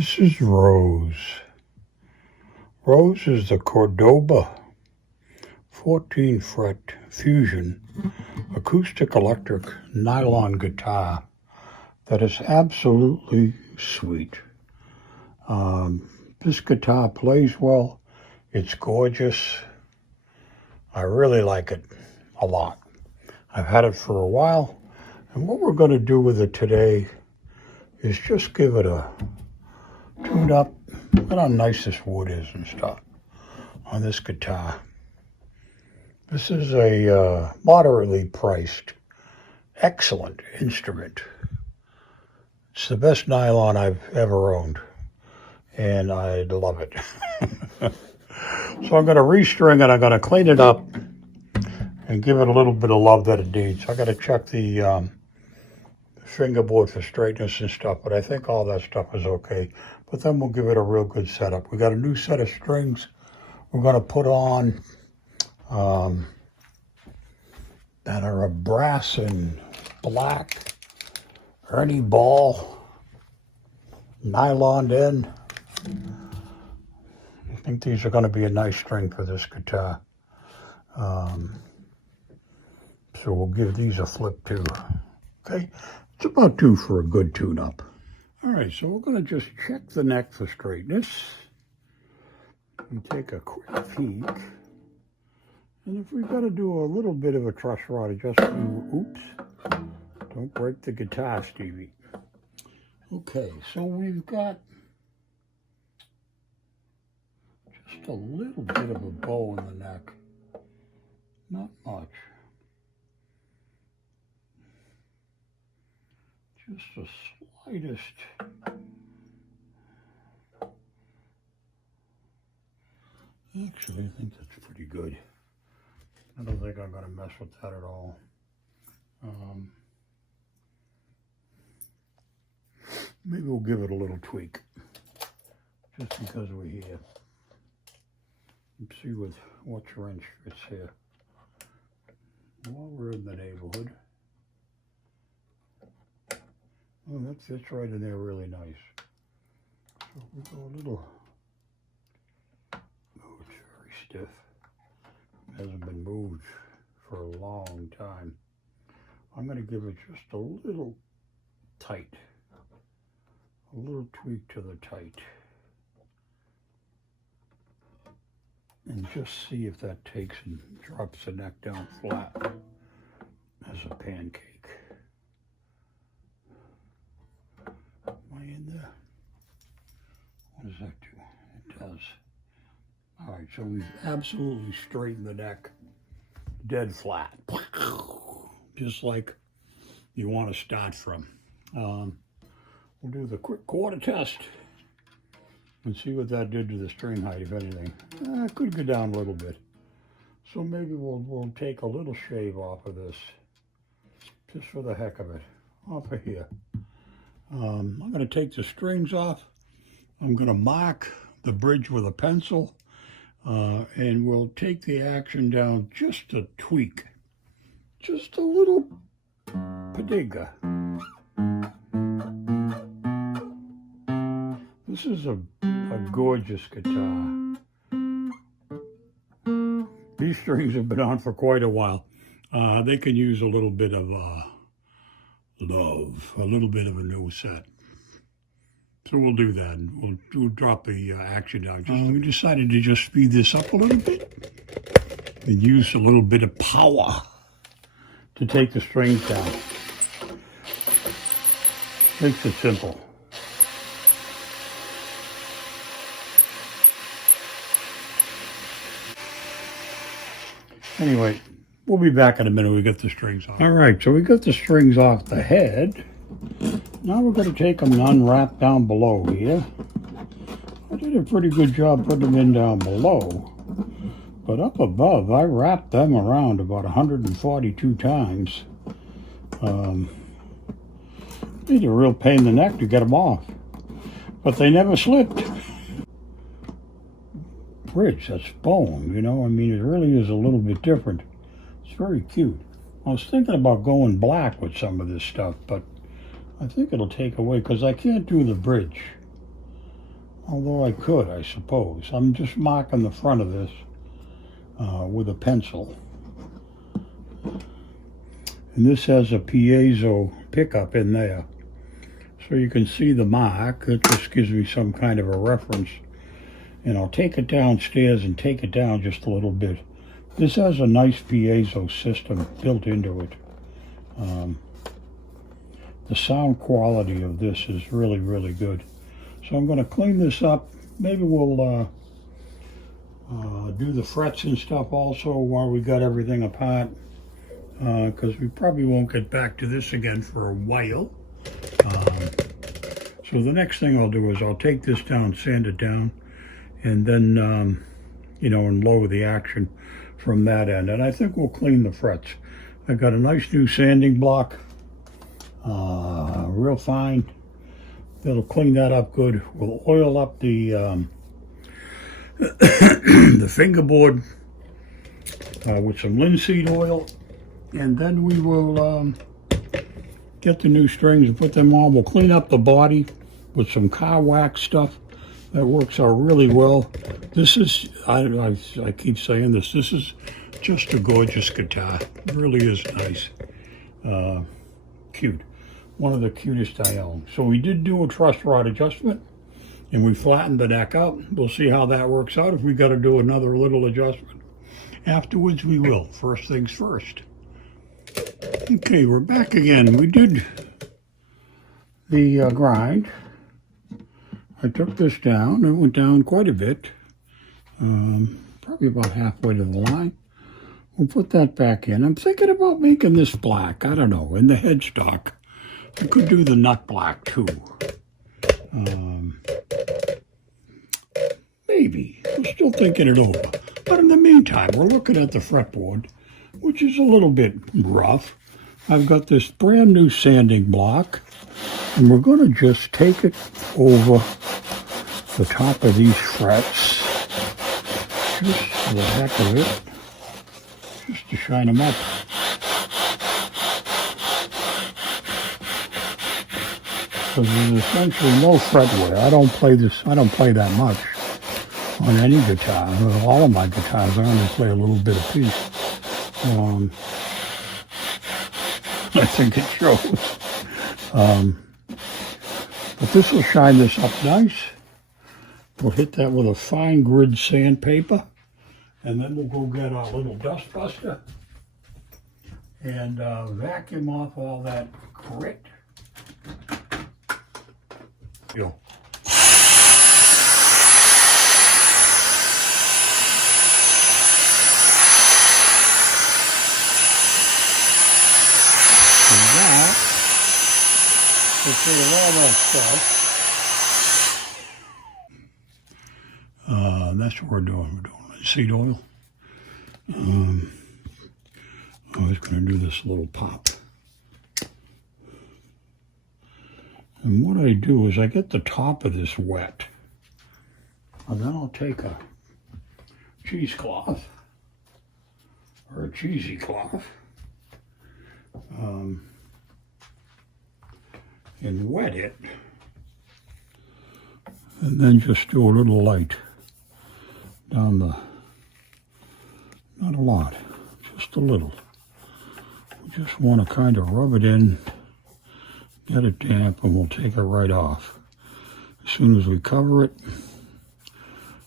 This is Rose. Rose is the Cordoba 14 fret fusion acoustic electric nylon guitar that is absolutely sweet. This guitar plays well. It's gorgeous. I really like it a lot. I've had it for a while, and what we're going to do with it today is just give it a tune up. Look at how nice this wood is and stuff on this guitar. This is a moderately priced, excellent instrument. It's the best nylon I've ever owned, and I love it. So I'm going to restring it. I'm going to clean it up and give it a little bit of love that it needs. I got to check the fingerboard for straightness and stuff, but I think all that stuff is okay. But then we'll give it a real good setup. We got a new set of strings we're going to put on that are a brass and black Ernie Ball nylon end. I think these are going to be a nice string for this guitar. So we'll give these a flip too. Okay, it's about due for a good tune-up. All right, so we're going to just check the neck for straightness and take a quick peek. And if we've got to do a little bit of a truss rod adjustment, oops, don't break the guitar, Stevie. Okay, so we've got just a little bit of a bow in the neck, not much. Just the slightest. Actually, I think that's pretty good. I don't think I'm going to mess with that at all. Maybe we'll give it a little tweak, just because we're here. Let's see what wrench fits here. While we're in the neighborhood. Oh, that fits right in there really nice. So we go a little, oh, it's very stiff. It hasn't been moved for a long time. I'm going to give it just a little tight. A little tweak to the tight. And just see if that takes and drops the neck down flat as a pancake. Am I in there? What does that do? It does. All right, so we've absolutely straightened the neck dead flat. Just like you want to start from. We'll do the quick quarter test and see what that did to the string height, if anything. It could go down a little bit. So maybe we'll take a little shave off of this, just for the heck of it, off of here. I'm going to take the strings off. I'm going to mark the bridge with a pencil, and we'll take the action down just a tweak, just a little padiga. This is a gorgeous guitar. These strings have been on for quite a while. They can use a little bit of love, a little bit of a new set. So we'll do that, and we'll drop the action down. We decided to just speed this up a little bit and use a little bit of power to take the strings down. Makes it simple. Anyway, we'll be back in a minute. We get the strings off. All right, so we got the strings off the head. Now we're going to take them and unwrap down below here. I did a pretty good job putting them in down below. But up above, I wrapped them around about 142 times. It's a real pain in the neck to get them off. But they never slipped. Bridge, that's bone, you know. I mean, it really is a little bit different. It's very cute. I was thinking about going black with some of this stuff, but I think it'll take away, because I can't do the bridge. Although I could, I suppose. I'm just marking the front of this with a pencil. And this has a piezo pickup in there. So you can see the mark. It just gives me some kind of a reference. And I'll take it downstairs and take it down just a little bit. This has a nice piezo system built into it. The sound quality of this is really, really good. So I'm going to clean this up. Maybe we'll do the frets and stuff also while we got everything apart. Because we probably won't get back to this again for a while. So the next thing I'll do is I'll take this down, sand it down, and then, and lower the action from that end. And I think we'll clean the frets. I got a nice new sanding block, real fine. That'll clean that up good. We'll oil up the the fingerboard with some linseed oil, and then we will get the new strings and put them on. We'll clean up the body with some car wax stuff. That works out really well. This is, I keep saying this is just a gorgeous guitar. It really is nice. Cute. One of the cutest I own. So we did do a truss rod adjustment, and we flattened the neck out. We'll see how that works out. If we got to do another little adjustment afterwards, we will. First things first. Okay, we're back again. We did the grind. I took this down. It went down quite a bit, probably about halfway to the line. We'll put that back in. I'm thinking about making this black. I don't know, in the headstock. I could do the nut black too. Maybe. I'm still thinking it over. But in the meantime, we're looking at the fretboard, which is a little bit rough. I've got this brand new sanding block, and we're going to just take it over the top of these frets, just for the heck of it, just to shine them up. Because there's essentially no fret wear. I don't play that much on any guitar. All of my guitars, I only play a little bit of piece. I think it shows. But this will shine this up nice. We'll hit that with a fine grid sandpaper, and then we'll go get our little dust buster and vacuum off all that grit. Go. And that will take all that stuff. That's what we're doing. We're doing linseed oil. I was going to do this little pop. And what I do is I get the top of this wet. And then I'll take a cheesecloth or a cheesy cloth and wet it. And then just do a little light down the, not a lot, just a little. We just want to kind of rub it in, get it damp, and we'll take it right off. As soon as we cover it,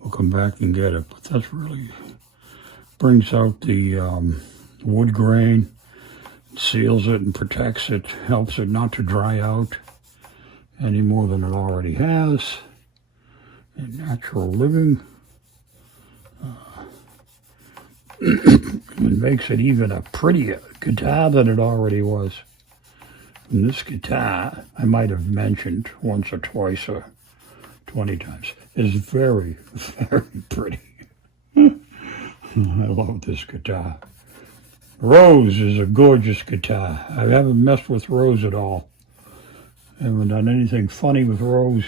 we'll come back and get it. But that's really brings out the wood grain, seals it and protects it, helps it not to dry out any more than it already has. And natural living. It makes it even a prettier guitar than it already was. And this guitar, I might have mentioned once or twice or 20 times, is very, very pretty. I love this guitar. Rose is a gorgeous guitar. I haven't messed with Rose at all. I haven't done anything funny with Rose.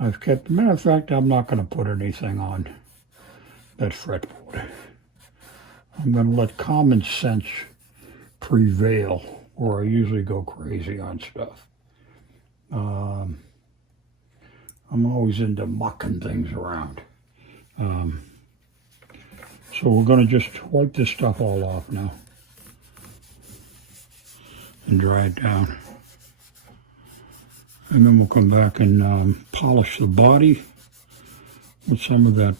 I've kept, matter of fact, I'm not going to put anything on that fretboard. I'm going to let common sense prevail, where I usually go crazy on stuff. I'm always into mucking things around. So we're going to just wipe this stuff all off now and dry it down. And then we'll come back and polish the body with some of that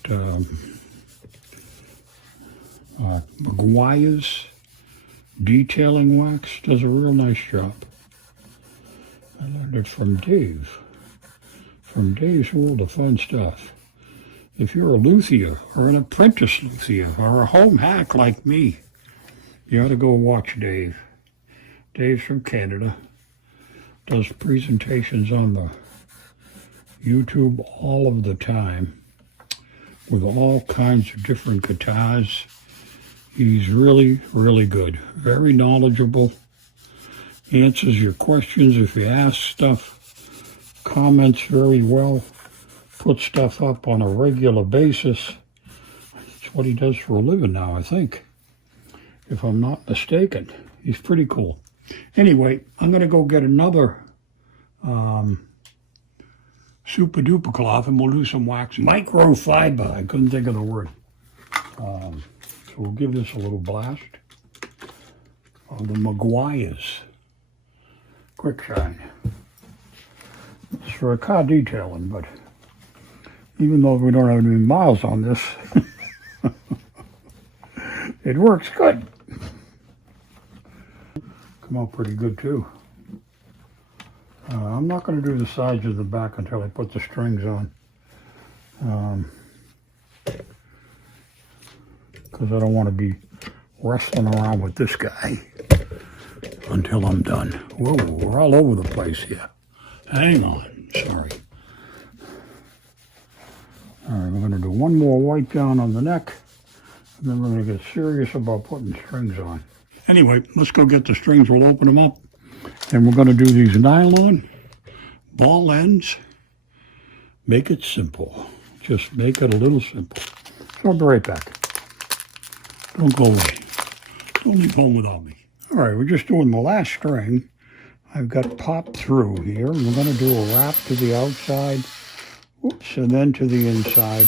Maguire's detailing wax. Does a real nice job. I learned it from Dave. From Dave's World of Fun Stuff. If you're a luthier or an apprentice luthier or a home hack like me, you ought to go watch Dave. Dave's from Canada. Does presentations on the YouTube all of the time with all kinds of different guitars. He's really, really good. Very knowledgeable. Answers your questions if you ask stuff. Comments very well. Puts stuff up on a regular basis. That's what he does for a living now, I think. If I'm not mistaken. He's pretty cool. Anyway, I'm going to go get another super duper cloth and we'll do some wax. Microfiber. I couldn't think of the word. So we'll give this a little blast of the Maguire's Quick Shine. It's for a car detailing, but even though we don't have any miles on this, it works good. Come out pretty good too. I'm not going to do the sides of the back until I put the strings on. Because I don't want to be wrestling around with this guy until I'm done. Whoa, we're all over the place here. Hang on, sorry. All right, we're going to do one more wipe down on the neck, and then we're going to get serious about putting strings on. Anyway, let's go get the strings. We'll open them up, and we're going to do these nylon ball ends. Make it simple. Just make it a little simple. So I'll be right back. Don't go away. Don't leave home without me. All right, we're just doing the last string. I've got popped through here. We're going to do a wrap to the outside. Oops, and then to the inside.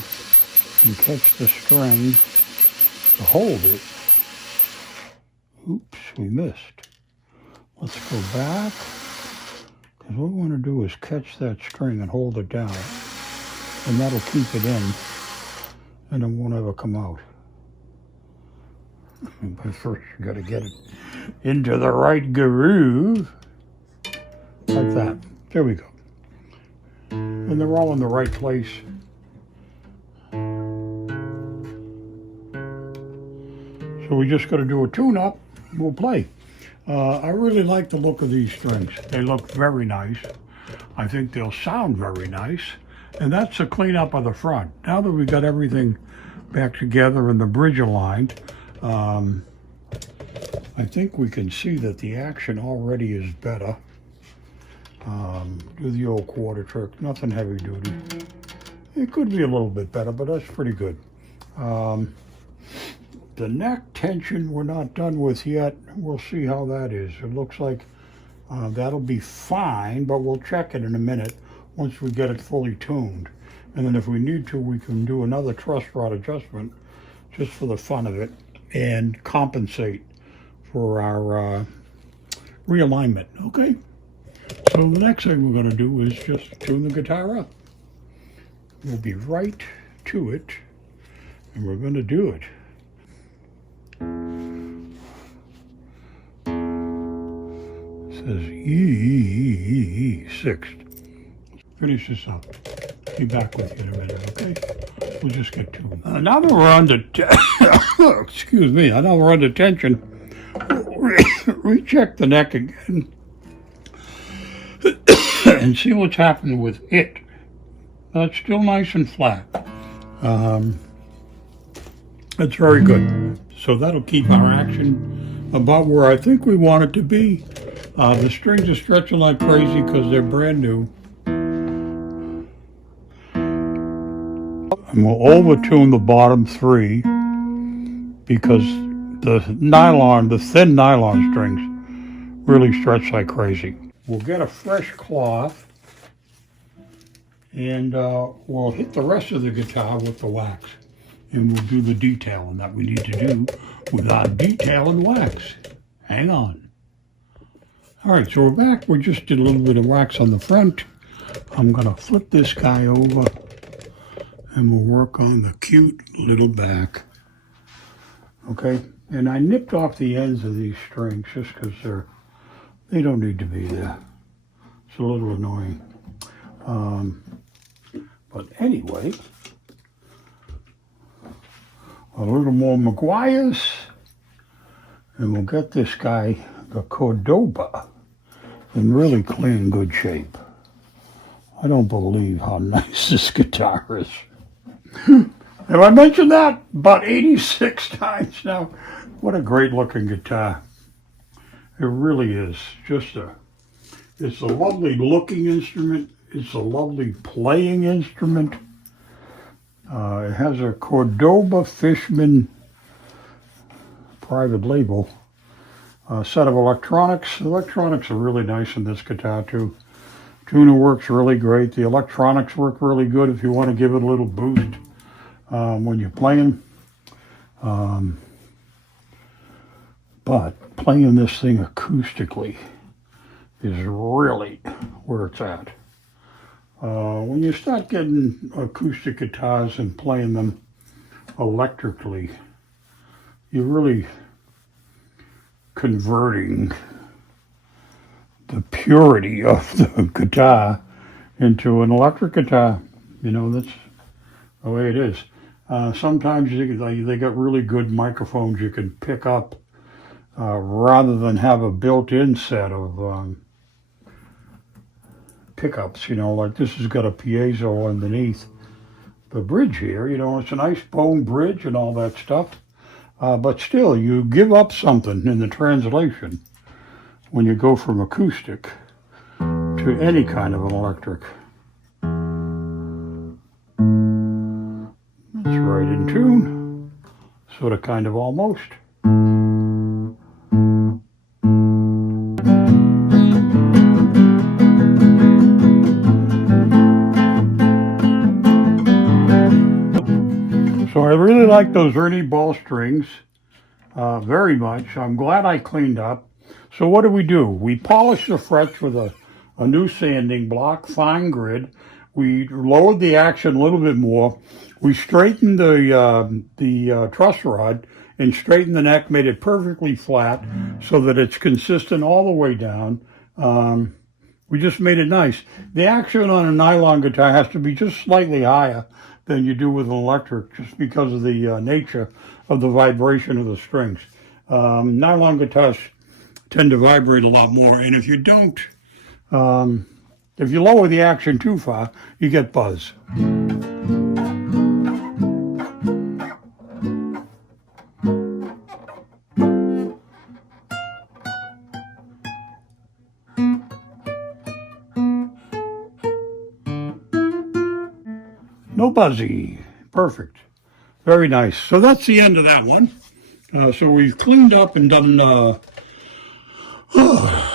And catch the string to hold it. Oops, we missed. Let's go back. Because what we want to do is catch that string and hold it down. And that'll keep it in. And it won't ever come out. But first you got to get it into the right groove. Like that. There we go. And they're all in the right place. So we just got to do a tune-up. We'll play. I really like the look of these strings. They look very nice. I think they'll sound very nice. And that's the cleanup of the front. Now that we got everything back together and the bridge aligned, I think we can see that the action already is better. Do the old quarter trick, nothing heavy duty. It could be a little bit better, but that's pretty good. The neck tension we're not done with yet. We'll see how that is. It looks like that'll be fine, but we'll check it in a minute once we get it fully tuned. And then if we need to, we can do another truss rod adjustment just for the fun of it and compensate for our realignment, okay? So the next thing we're going to do is just tune the guitar up. We'll be right to it, and we're going to do it. It says E6. Finish this up. Be back with you in a minute, okay? We'll just get to it. Now that we're under excuse me, now that we're under tension, recheck the neck again and see what's happening with it. It's still nice and flat. That's very good. So that'll keep our action about where I think we want it to be. The strings are stretching like crazy because they're brand new. And we'll over-tune the bottom three because the thin nylon strings really stretch like crazy. We'll get a fresh cloth and we'll hit the rest of the guitar with the wax, and we'll do the detailing that we need to do with our detail and wax. Hang on. All right, so we're back. We just did a little bit of wax on the front. I'm gonna flip this guy over and we'll work on the cute little back. Okay, and I nipped off the ends of these strings just because they don't need to be there. It's a little annoying. But anyway, a little more McGuire's, and we'll get this guy, the Cordoba, in really clean, good shape. I don't believe how nice this guitar is. Have I mentioned that about 86 times now? What a great looking guitar. It really is. It's a lovely looking instrument. It's a lovely playing instrument. It has a Cordoba Fishman private label. A set of electronics. The electronics are really nice in this guitar too. Tuner works really great. The electronics work really good if you want to give it a little boost when you're playing. But playing this thing acoustically is really where it's at. When you start getting acoustic guitars and playing them electrically, you're really converting the purity of the guitar into an electric guitar. You know, that's the way it is. Sometimes they got really good microphones you can pick up rather than have a built-in set of pickups, you know, like this has got a piezo underneath the bridge here. You know, it's a nice bone bridge and all that stuff. But still, you give up something in the translation when you go from acoustic to any kind of an electric. It's right in tune, sort of, kind of, almost. So I really like those Ernie Ball strings very much. I'm glad I cleaned up. So what do? We polish the frets with a new sanding block, fine grit. We lowered the action a little bit more. We straightened the truss rod and straightened the neck, made it perfectly flat so that it's consistent all the way down. We just made it nice. The action on a nylon guitar has to be just slightly higher than you do with an electric, just because of the nature of the vibration of the strings. Nylon guitars tend to vibrate a lot more, and if you don't, if you lower the action too far, you get buzz. No buzzy. Perfect. Very nice. So that's the end of that one. So we've cleaned up and done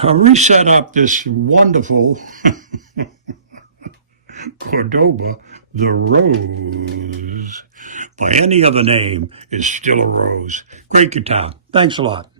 reset up this wonderful Cordoba. The Rose. By any other name, is still a rose. Great guitar. Thanks a lot.